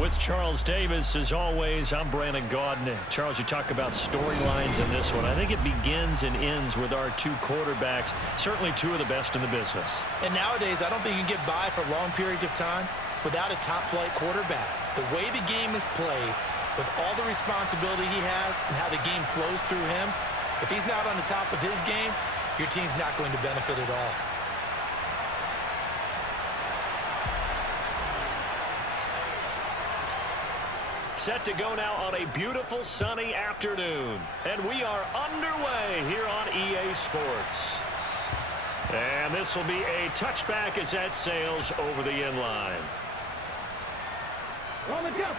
With Charles Davis, as always, I'm Brandon Gaudin. Charles, you talk about storylines in this one. I think it begins and ends with our two quarterbacks, certainly two of the best in the business. And nowadays, I don't think you can get by for long periods of time without a top-flight quarterback. The way the game is played, with all the responsibility he has and how the game flows through him, if he's not on the top of his game, your team's not going to benefit at all. Set to go now on a beautiful sunny afternoon. And we are underway here on EA Sports. And this will be a touchback as that sails over the end line. On the jump.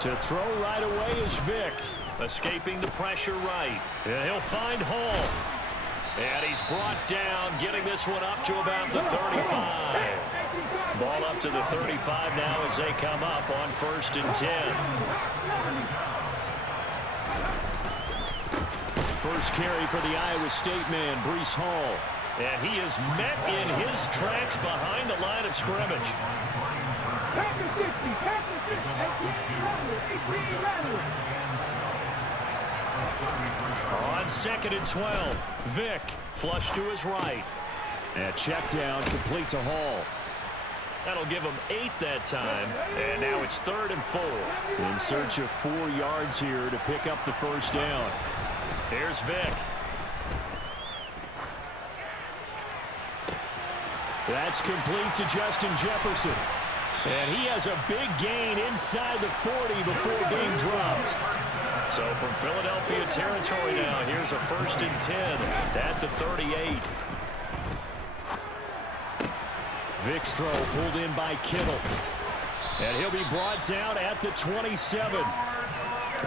To throw right away is Vick. Escaping the pressure right. And he'll find Hall. And he's brought down, getting this one up to about the 35. Ball up to the 35 now as they come up on 1st and 10. First carry for the Iowa State man, Breece Hall. And he is met in his tracks behind the line of scrimmage. On 2nd and 12, Vick flush to his right. And check down, complete to Hall. That'll give him 8 that time. And now it's 3rd and 4. In search of 4 yards here to pick up the first down. Here's Vick. That's complete to Justin Jefferson. And he has a big gain inside the 40 before being dropped. So from Philadelphia territory now, here's a 1st and 10 at the 38. Vick's throw pulled in by Kittle. And he'll be brought down at the 27.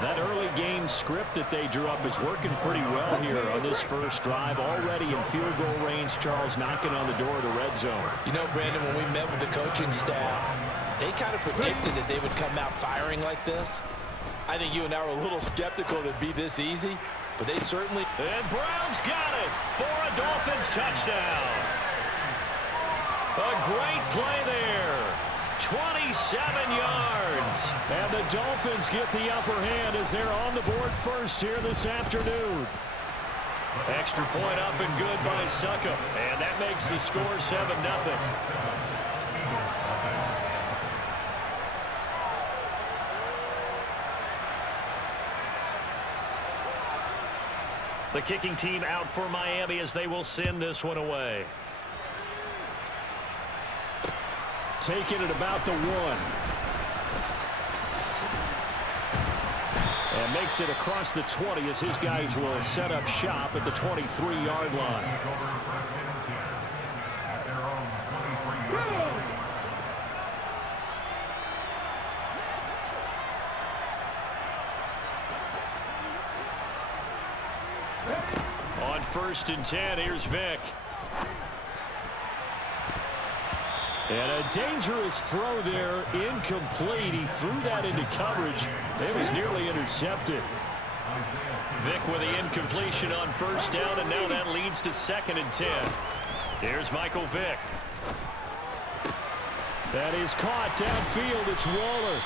That early game script that they drew up is working pretty well here on this first drive. Already in field goal range, Charles knocking on the door of the red zone. You know, Brandon, when we met with the coaching staff, they kind of predicted that they would come out firing like this. I think you and I were a little skeptical that it'd be this easy, but they certainly... And Brown's got it for a Dolphins touchdown. A great play there. 27 yards. And the Dolphins get the upper hand as they're on the board first here this afternoon. Extra point up and good by Suckup. And that makes the score 7-0. The kicking team out for Miami as they will send this one away. Taking it about the 1. And makes it across the 20 as his guys will set up shop at the 23-yard line. On 1st and 10, here's Vick. And a dangerous throw there, incomplete. He threw that into coverage. It was nearly intercepted. Vick with the incompletion on 1st down, and now that leads to 2nd and 10. Here's Michael Vick. That is caught downfield. It's Waller.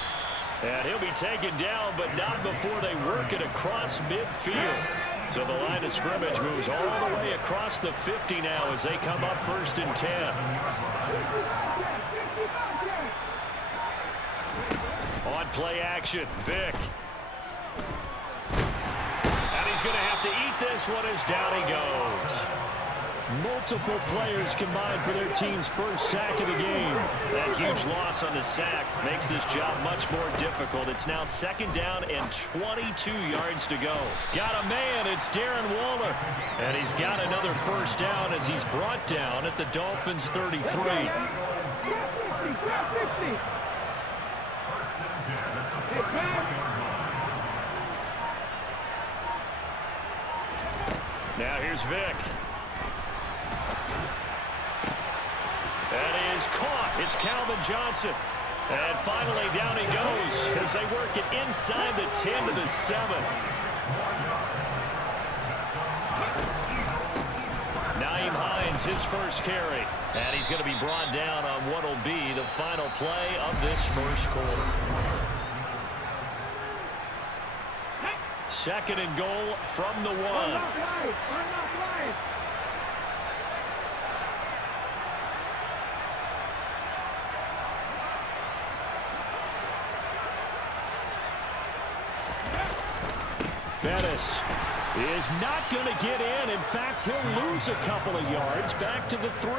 And he'll be taken down, but not before they work it across midfield. So the line of scrimmage moves all the way across the 50 now as they come up 1st and 10. On play action, Vick. And he's going to have to eat this one as down he goes. Multiple players combined for their team's first sack of the game. That huge loss on the sack makes this job much more difficult. It's now 2nd down and 22 yards to go. Got a man, it's Darren Waller. And he's got another 1st down as he's brought down at the Dolphins' 33. Now here's Vick. That is caught. It's Calvin Johnson. And finally down he goes as they work it inside the 10 to the 7. wins his first carry. And he's going to be brought down on what will be the final play of this first quarter. Second and goal from the 1. Bettis is not going to get in. In fact, he'll lose a couple of yards back to the 3.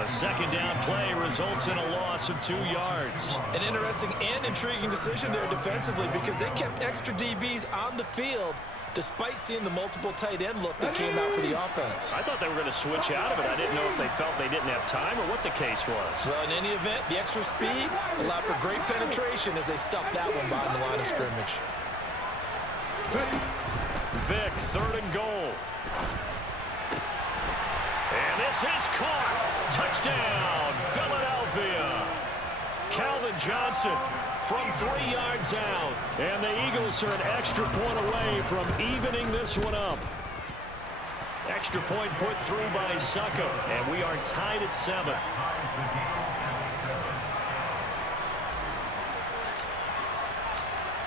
A second down play results in a loss of 2 yards. An interesting and intriguing decision there defensively because they kept extra DBs on the field despite seeing the multiple tight end look that came out for the offense. I thought they were going to switch out of it. I didn't know if they felt they didn't have time or what the case was. Well, in any event, the extra speed allowed for great penetration as they stuffed that one behind the line of scrimmage. Vick, third and goal. And this is caught. Touchdown, Philadelphia. Calvin Johnson from 3 yards out. And the Eagles are an extra point away from evening this one up. Extra point put through by Succo. And we are tied at 7.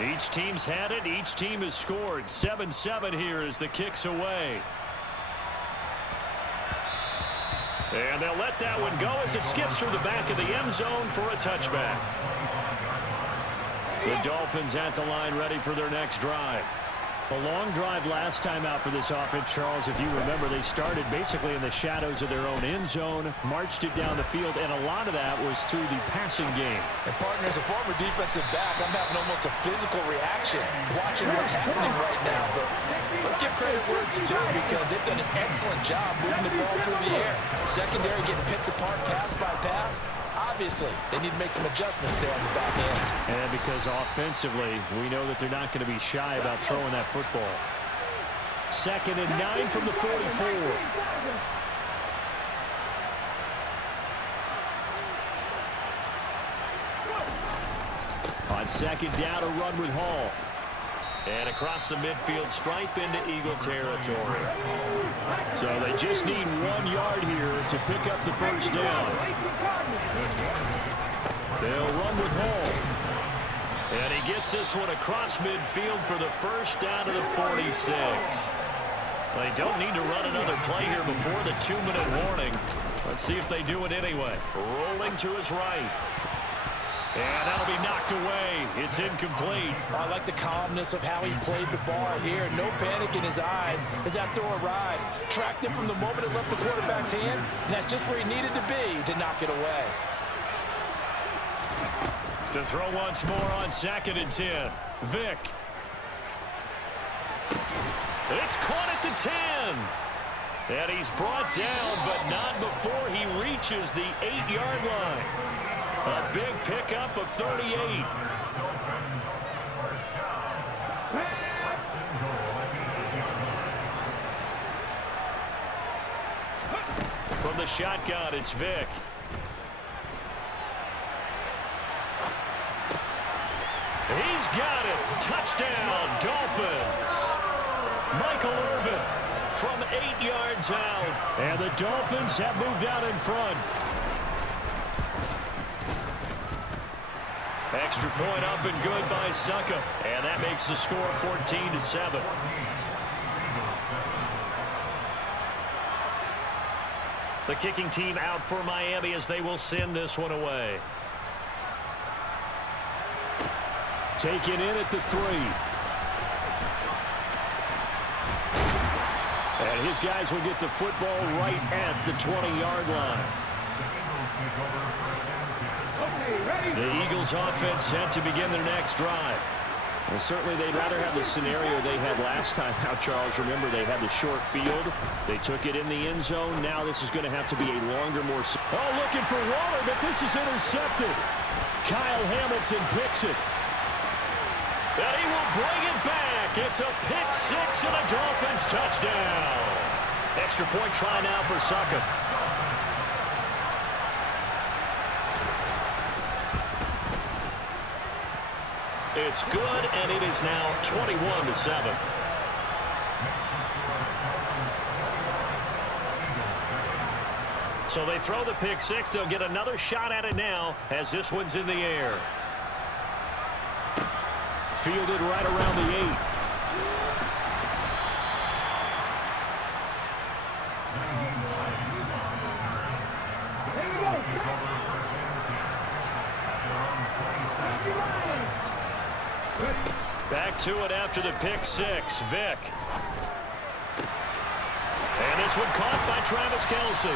Each team's had it. Each team has scored. 7-7 here as the kick's away. And they'll let that one go as it skips through the back of the end zone for a touchback. The Dolphins at the line ready for their next drive. A long drive last time out for this offense, Charles. If you remember, they started basically in the shadows of their own end zone, marched it down the field, and a lot of that was through the passing game. And partner, as a former defensive back, I'm having almost a physical reaction watching what's happening right now. But let's give credit where it's due because they've done an excellent job moving the ball through the air. Secondary getting picked apart pass by pass. Obviously, they need to make some adjustments there on the back end. And because offensively, we know that they're not going to be shy about throwing that football. 2nd and 9 from the 44. On second down, a run with Hall. And across the midfield stripe into Eagle territory. So they just need 1 yard here to pick up the first down. They'll run with Hall. And he gets this one across midfield for the first down to the 46. They don't need to run another play here before the 2-minute warning. Let's see if they do it anyway. Rolling to his right. And that'll be knocked away. It's incomplete. I like the calmness of how he played the ball here. No panic in his eyes as that throw arrived. Tracked him from the moment it left the quarterback's hand, and that's just where he needed to be to knock it away. To throw once more on 2nd and 10. Vick. It's caught at the 10. And he's brought down, but not before he reaches the 8-yard line. A big pickup of 38. From the shotgun, it's Vick. He's got it. Touchdown, Dolphins. Michael Irvin from 8 yards out. And the Dolphins have moved out in front. Extra point up and good by Succo. And that makes the score 14-7. The kicking team out for Miami as they will send this one away. Taken in at the 3. And his guys will get the football right at the 20-yard line. The Eagles offense set to begin their next drive. Well, certainly they'd rather have the scenario they had last time out, Charles. Remember, they had the short field. They took it in the end zone. Now this is going to have to be a longer, more... Oh, looking for Waller, but this is intercepted. Kyle Hamilton picks it. And he will bring it back. It's a pick 6 and a Dolphins touchdown. Extra point try now for Succo. It's good, and it is now 21-7. So they throw the pick six. They'll get another shot at it now as this one's in the air. Fielded right around the 8. Back to it after the pick six. Vick. And this one caught by Travis Kelce.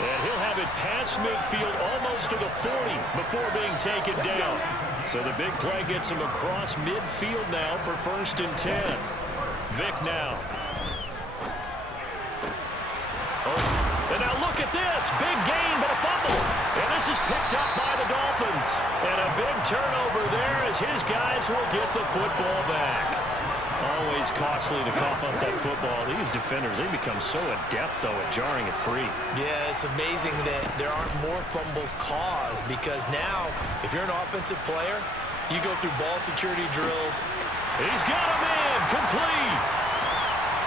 And he'll have it past midfield almost to the 40 before being taken down. So the big play gets him across midfield now for 1st and 10. Vick now. Oh, and now look at this. Big gain, but a fumble. And this is picked up by the Dolphins. And a big turnover there as his guys will get the football back. Always costly to cough up that football. These defenders, they become so adept, though, at jarring it free. Yeah, it's amazing that there aren't more fumbles caused because now, if you're an offensive player, you go through ball security drills. He's got him in, complete.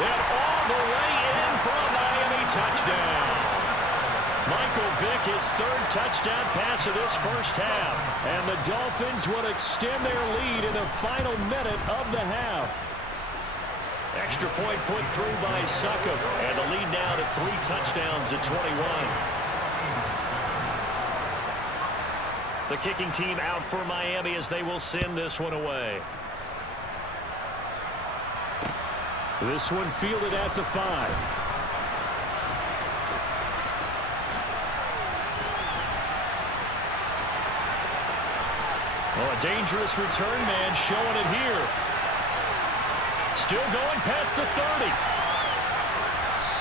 And all the way in for a Miami touchdown. Michael Vick, his 3rd touchdown pass of this first half. And the Dolphins will extend their lead in the final minute of the half. Extra point put through by Succop. And the lead now to 3 touchdowns at 21. The kicking team out for Miami as they will send this one away. This one fielded at the 5. Oh, a dangerous return man showing it here. Still going past the 30.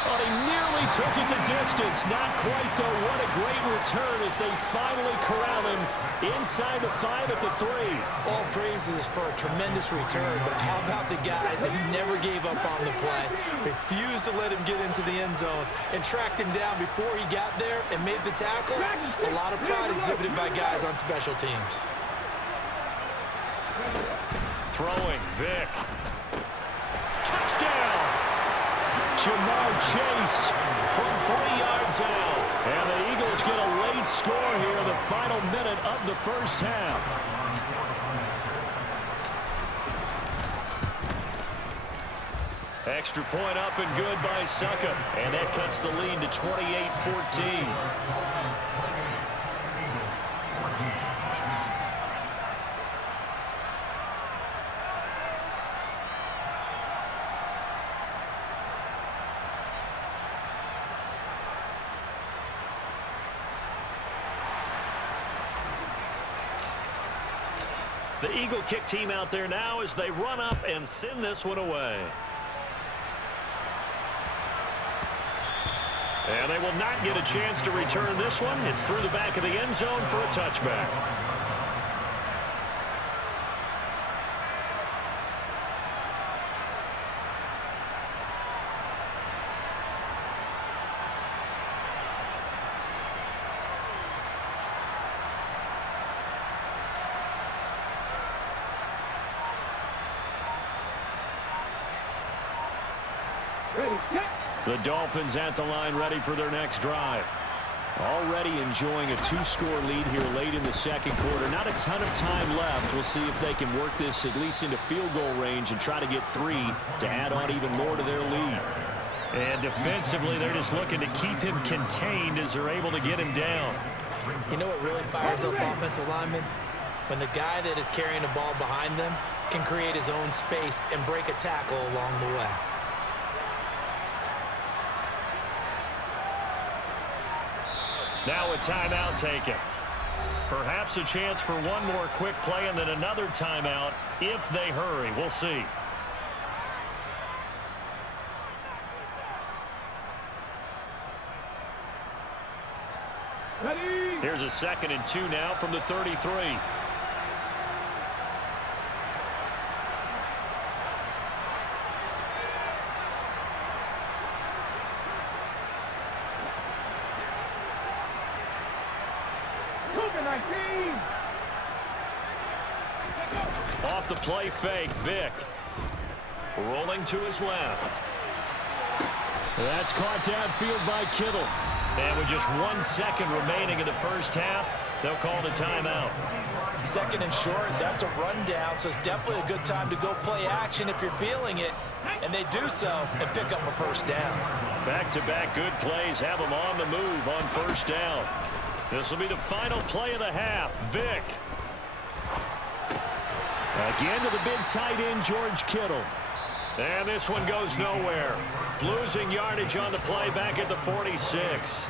Oh, he nearly took it the distance. Not quite, though. What a great return as they finally corral him inside the 5 at the 3. All praises for a tremendous return, but how about the guys that never gave up on the play, refused to let him get into the end zone, and tracked him down before he got there and made the tackle? A lot of pride exhibited by guys on special teams. Throwing, Vick. Touchdown! Jamar Chase from 3 yards out. And the Eagles get a late score here in the final minute of the first half. Extra point up and good by Succop. And that cuts the lead to 28-14. The Eagle kick team out there now as they run up and send this one away. And they will not get a chance to return this one. It's through the back of the end zone for a touchback. The Dolphins at the line ready for their next drive. Already enjoying a 2-score lead here late in the second quarter. Not a ton of time left. We'll see if they can work this at least into field goal range and try to get 3 to add on even more to their lead. And defensively, they're just looking to keep him contained as they're able to get him down. You know what really fires up offensive linemen? When the guy that is carrying the ball behind them can create his own space and break a tackle along the way. Now a timeout taken. Perhaps a chance for one more quick play and then another timeout if they hurry. We'll see. Ready. Here's a 2nd and 2 now from the 33. Off the play fake, Vick. Rolling to his left. That's caught downfield by Kittle. And with just 1 second remaining in the first half, they'll call the timeout. Second and short, that's a rundown, so it's definitely a good time to go play action if you're feeling it. And they do so and pick up a first down. Back-to-back good plays have them on the move on first down. This will be the final play of the half. Vic. Again to the big tight end, George Kittle. And this one goes nowhere. Losing yardage on the play back at the 46.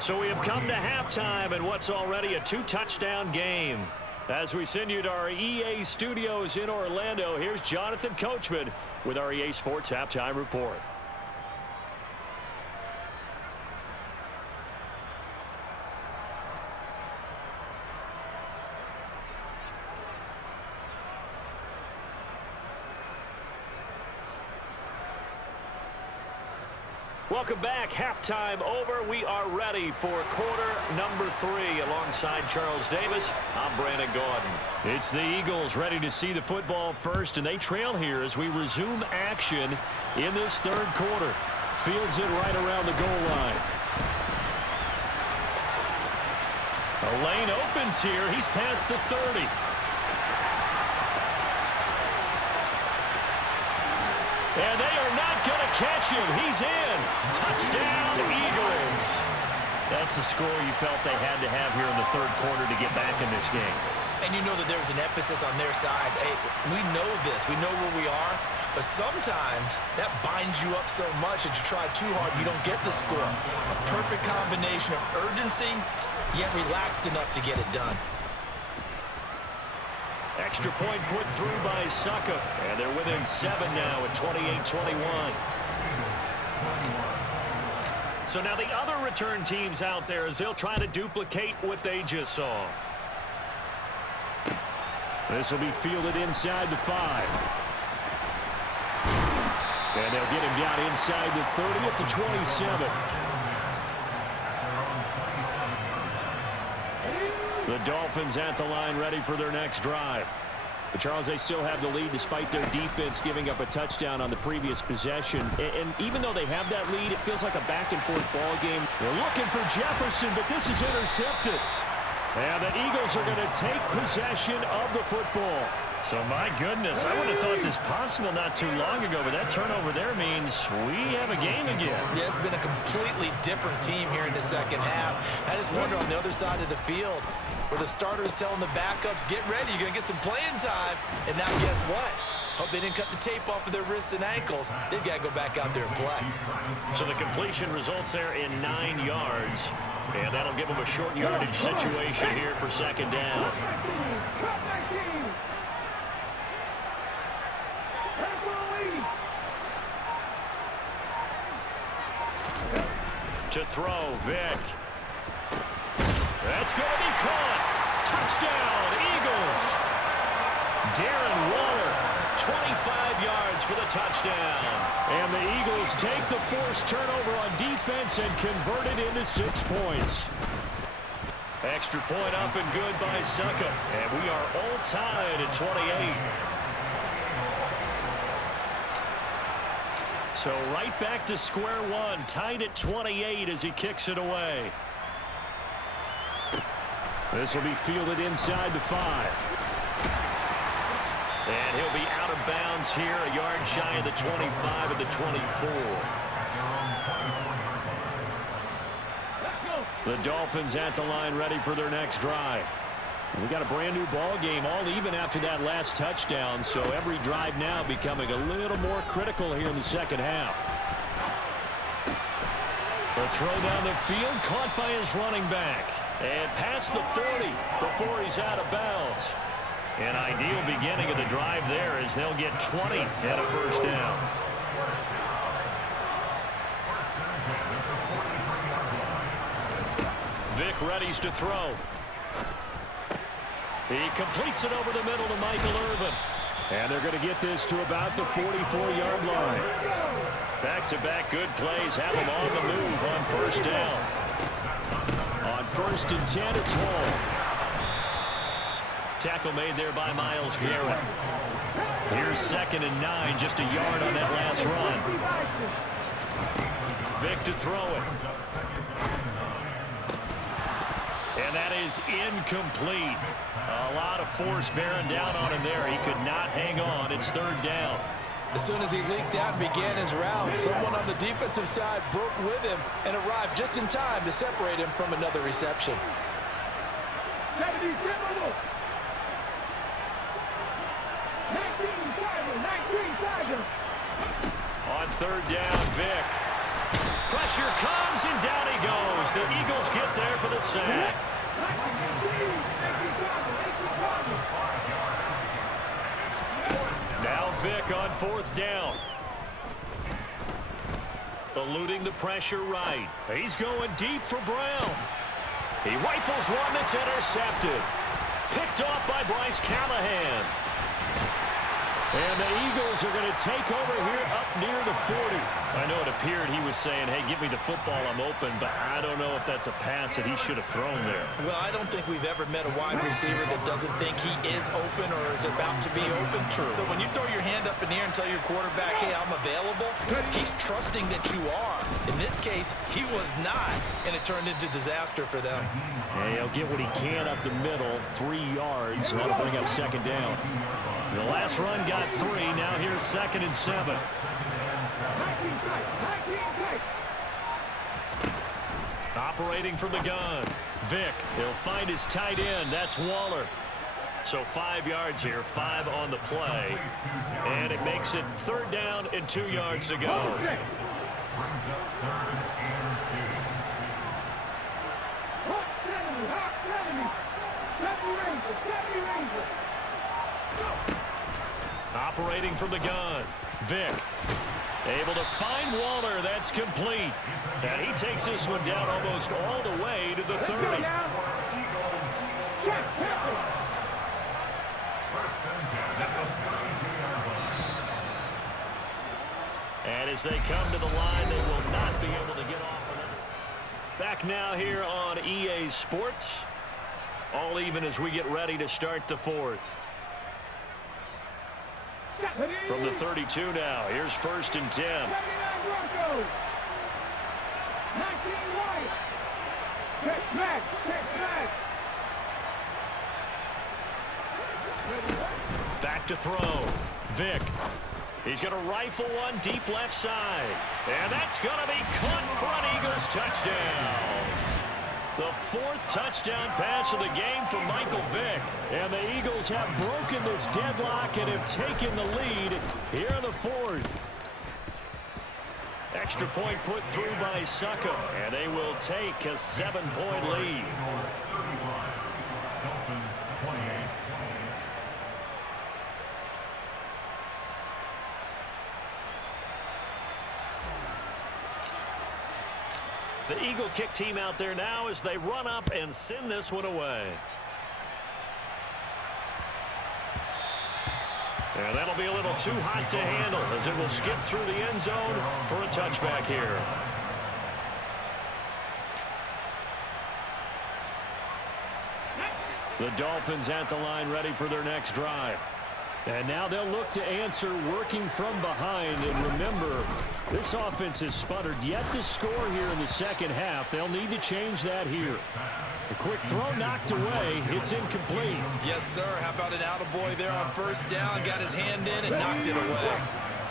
So we have come to halftime in what's already a 2-touchdown game. As we send you to our EA studios in Orlando, here's Jonathan Coachman with our EA Sports Halftime Report. Welcome back. Halftime over. We are ready for quarter number 3. Alongside Charles Davis, I'm Brandon Gaudin. It's the Eagles ready to see the football first, and they trail here as we resume action in this third quarter. Fields it right around the goal line. A lane opens here. He's past the 30. And they are not going to catch him. He's in. Touchdown, Eagles. That's a score you felt they had to have here in the third quarter to get back in this game. And you know that there was an emphasis on their side. Hey, we know this. We know where we are. But sometimes that binds you up so much that you try too hard, you don't get the score. A perfect combination of urgency, yet relaxed enough to get it done. Extra point put through by Succa. And they're within 7 now at 28-21. So now the other return teams out there as they'll try to duplicate what they just saw. This will be fielded inside the 5. And they'll get him down inside the 30 at the 27. The Dolphins at the line ready for their next drive. But Charles, they still have the lead despite their defense giving up a touchdown on the previous possession. And even though they have that lead, it feels like a back-and-forth ball game. They're looking for Jefferson, but this is intercepted. And the Eagles are going to take possession of the football. So, my goodness, I would have thought this possible not too long ago, but that turnover there means we have a game again. Yeah, it's been a completely different team here in the second half. I just wonder on the other side of the field, where the starters telling the backups, get ready, you're going to get some playing time. And now guess what? Hope they didn't cut the tape off of their wrists and ankles. They've got to go back out there and play. So the completion results there in 9 yards. And that'll give them a short yardage situation here for second down. To throw, Vic. That's going to be caught. Touchdown, Eagles. Darren Waller, 25 yards for the touchdown. And the Eagles take the forced turnover on defense and convert it into 6 points. Extra point up and good by Succa. And we are all tied at 28. So right back to square one, tied at 28 as he kicks it away. This will be fielded inside the 5. And he'll be out of bounds here, a yard shy of the 25 of the 24. The Dolphins at the line ready for their next drive. We got a brand new ball game, all even after that last touchdown, so every drive now becoming a little more critical here in the second half. The throw down the field, caught by his running back. And past the 40 before he's out of bounds. An ideal beginning of the drive there as they'll get 20 and a first down. Vic readies to throw. He completes it over the middle to Michael Irvin. And they're going to get this to about the 44-yard line. Back-to-back good plays have them on the move on first down. On 1st and 10, it's Hall. Tackle made there by Myles Garrett. Here's 2nd and 9, just a yard on that last run. Vic to throw it. that is incomplete. A lot of force bearing down on him there. He could not hang on. It's third down. As soon as he leaked out and began his route, someone on the defensive side broke with him and arrived just in time to separate him from another reception. On third down, Vic. Pressure comes, and down he goes. The Eagles get there for the sack. Now Vic on fourth down. Eluding the pressure right. He's going deep for Brown. He rifles one that's intercepted. Picked off by Bryce Callahan. And the Eagles are going to take over here up near the 40. I know it appeared he was saying, hey, give me the football, I'm open, but I don't know if that's a pass that he should have thrown there. Well, I don't think we've ever met a wide receiver that doesn't think he is open or is about to be open. True. So when you throw your hand up in the air and tell your quarterback, hey, I'm available, he's trusting that you are. In this case, he was not, and it turned into disaster for them. Yeah, he'll get what he can up the middle, 3 yards. That'll bring up second down. The last run got 3. Now here's 2nd and 7. Operating from the gun. Vic, he'll find his tight end. That's Waller. So 5 yards here, 5 on the play. And it makes it third down and 2 yards to go. Operating from the gun. Vic able to find Waller. That's complete. And he takes this one down almost all the way to the 30. And as they come to the line, they will not be able to get off another. Back now here on EA Sports. All even as we get ready to start the fourth. From the 32 now, here's 1st and 10. Back to throw. Vic. He's going to rifle one deep left side. And that's going to be caught front. Eagles touchdown. The 4th touchdown pass of the game for Michael Vick. And the Eagles have broken this deadlock and have taken the lead here in the 4th. Extra point put through by Suckham. And they will take a 7-point lead. The Eagle kick team out there now as they run up and send this one away. And that'll be a little too hot to handle as it will skip through the end zone for a touchback here. The Dolphins at the line ready for their next drive. And now they'll look to answer working from behind. And remember, this offense has sputtered yet to score here in the second half. They'll need to change that here. A quick throw knocked away. It's incomplete. Yes, sir. How about an attaboy there on 1st down? Got his hand in and knocked it away.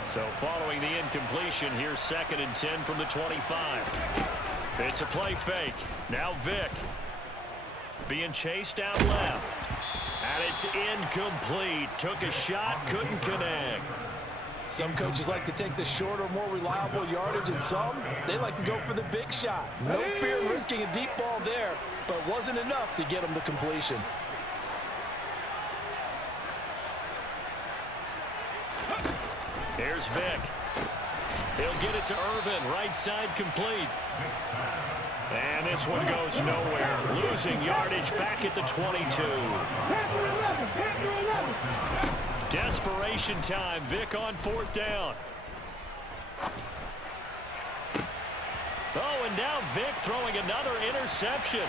So following the incompletion, here's 2nd and 10 from the 25. It's a play fake. Now Vic being chased out left. And it's incomplete. Took a shot, couldn't connect. Some coaches like to take the shorter, more reliable yardage, and some, they like to go for the big shot. No fear of risking a deep ball there, but wasn't enough to get them the completion. Here's Vic. He'll get it to Irvin. Right side complete. And this one goes nowhere. Losing yardage back at the 22. Desperation time. Vic on 4th down. Oh, and now Vic throwing another interception.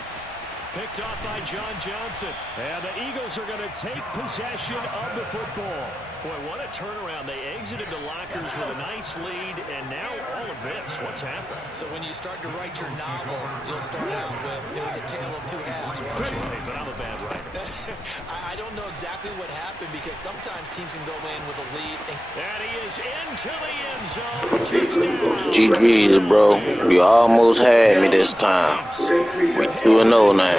Picked off by John Johnson. And the Eagles are going to take possession of the football. Boy, what a turnaround. They exited the lockers with a nice lead, and now all of this. What's happened? So when you start to write your novel, you'll start out with, it was a tale of two halves, won't you? Hey, but I'm a bad writer. I don't know exactly what happened because sometimes teams can go in with a lead. And he is into the end zone. Touchdown. GG, bro. You almost had me this time. We 2-0 now.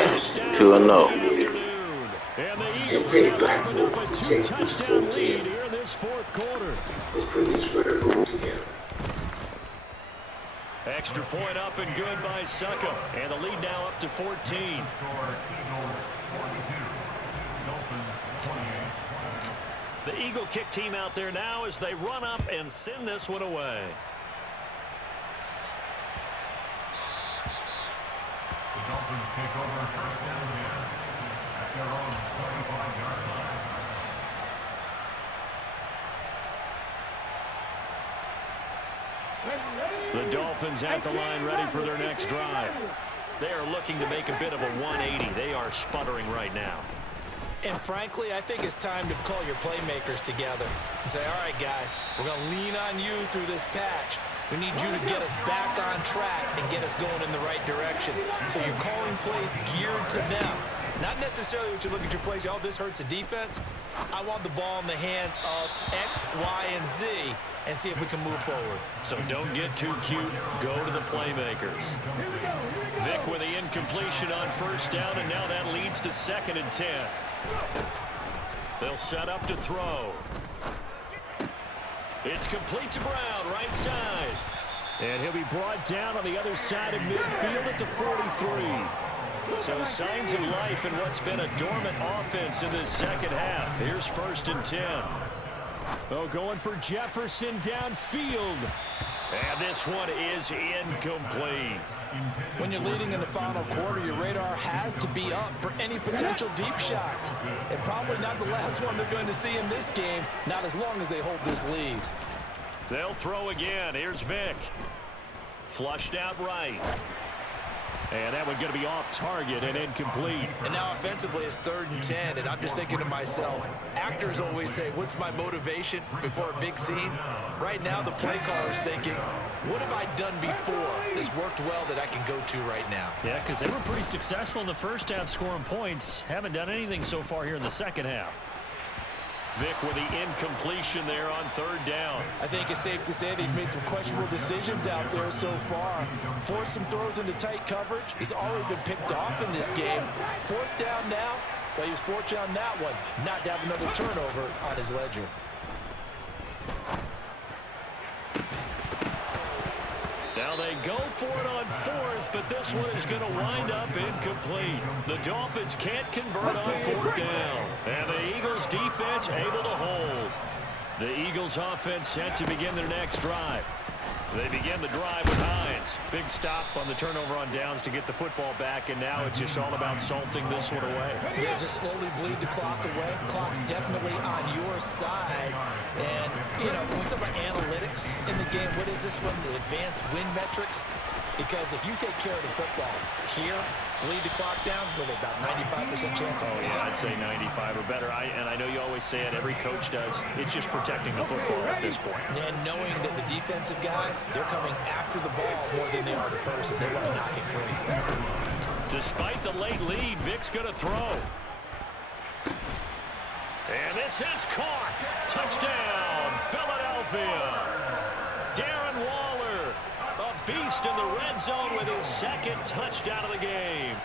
2-0. And the Eagles have opened up a 2-touchdown lead here in this fourth quarter. Extra point up and good by Suckup. And the lead now up to 14. The Eagle kick team out there now as they run up and send this one away. The Dolphins take over first down again at their own 75-yard line. The Dolphins at the line ready for their next drive. They are looking to make a bit of a 180. They are sputtering right now. And frankly, I think it's time to call your playmakers together and say, all right, guys, we're going to lean on you through this patch. We need you to get us back on track and get us going in the right direction. So you're calling plays geared to them. Not necessarily what you look at your plays, oh, this hurts the defense. I want the ball in the hands of X, Y, and Z and see if we can move forward. So don't get too cute. Go to the playmakers. Vic with the incompletion on first down, and now that leads to 2nd and 10. They'll set up to throw. It's complete to Brown, right side. And he'll be brought down on the other side of midfield at the 43. So signs of life in what's been a dormant offense in this second half. Here's 1st and 10. Oh, going for Jefferson downfield. And this one is incomplete. When you're leading in the final quarter, your radar has to be up for any potential deep shots. And probably not the last one they're going to see in this game, not as long as they hold this lead. They'll throw again. Here's Vic. Flushed out right. And that one going to be off target and incomplete. And now offensively it's 3rd and 10, and I'm just thinking to myself, actors always say, what's my motivation before a big scene? Right now the play caller is thinking, what have I done before that's worked well that I can go to right now? Yeah, because they were pretty successful in the first half scoring points. Haven't done anything so far here in the second half. Vic with the incompletion there on 3rd down. I think it's safe to say that he's made some questionable decisions out there so far. Forced some throws into tight coverage. He's already been picked off in this game. 4th down now, but he was fortunate on that one not to have another turnover on his ledger. Now they go for it on 4th, but this one is going to wind up incomplete. The Dolphins can't convert on 4th down. And the Eagles defense able to hold. The Eagles offense set to begin their next drive. They begin the drive with Hines. Big stop on the turnover on downs to get the football back, and now it's just all about salting this one away. Yeah, just slowly bleed the clock away. Clock's definitely on your side. And, you know, when we talk about analytics in the game, what is this one? The advanced win metrics? Because if you take care of the football here, bleed the clock down with about 95% chance of winning. I'd say 95 or better. And I know you always say it, every coach does. It's just protecting the football at this point. And knowing that the defensive guys, they're coming after the ball more than they are the person. They want to knock it free. Despite the late lead, Vic's going to throw. And this is caught. Touchdown, Philadelphia. Darren Waller, a beast in the red zone with his 2nd touchdown of the game.